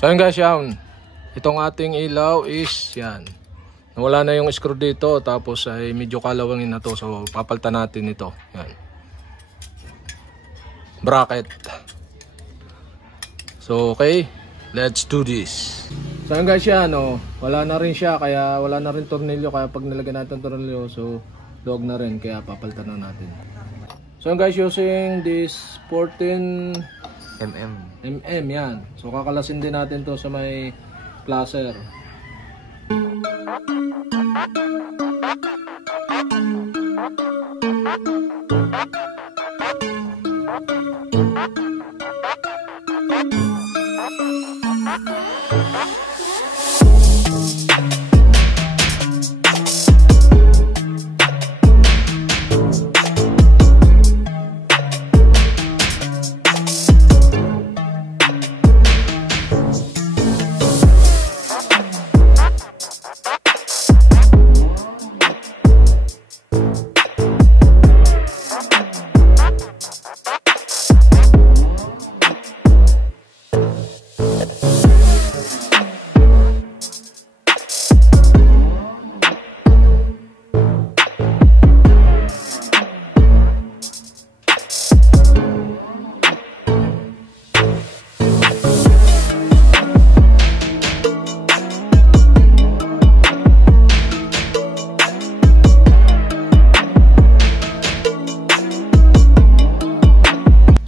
So yun guys, yan. Itong ating ilaw is yan. Nawala na yung screw dito, tapos ay medyo kalawangin na to. So papalitan natin ito. Yan. Bracket. So okay, let's do this. So yun guys, yan wala na rin siya, kaya wala na rin tornilyo. Kaya pag nilagyan natin tornilyo, so log na rin, kaya papalitan na natin. So yun guys, using this 14mm yan. So kakalasin din natin to sa may placer.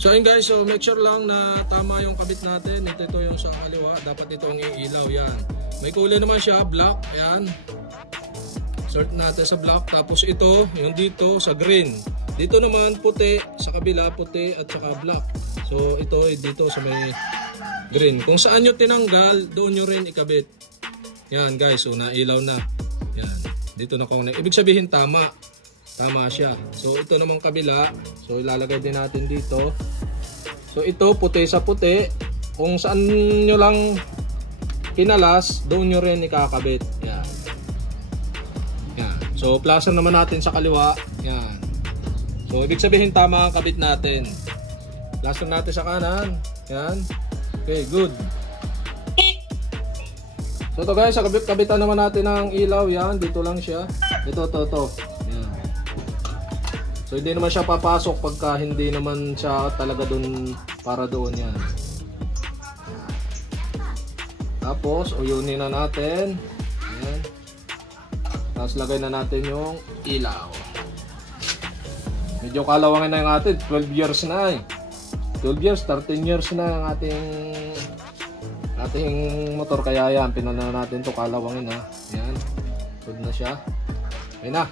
So yun guys, so make sure lang na tama yung kabit natin. Ito yung sa kaliwa, dapat ito ang iilaw, yan. May kulay naman siya, black, yan. Sort natin sa black, tapos ito, yung dito sa green. Dito naman puti, sa kabila puti at saka black. So ito dito sa may green. Kung saan nyo tinanggal, doon nyo rin ikabit. Yan guys, so nailaw na. Yan, dito na connect. Ibig sabihin tama. Tama siya. So ito namang kabila. So ilalagay din natin dito. So ito puti sa puti. Kung saan nyo lang kinalas, doon nyo rin ikakabit. Yan. Yan. So placer naman natin sa kaliwa. Yan. So ibig sabihin tama ang kabit natin. Placer natin sa kanan. Yan. Okay, good. So ito guys, kabitan naman natin ng ilaw. Yan. Dito lang siya. Ito. So hindi naman siya papasok pagka hindi naman siya talaga doon para doon, yan. Tapos uyunin na natin. Ayan. Tapos lagay na natin yung ilaw. Medyo kalawangin na yung atin. 12 years na 12 years, 13 years na ang ating motor. Kaya yan, pinana natin to kalawangin ha. Ayan. Good na siya. Okay na.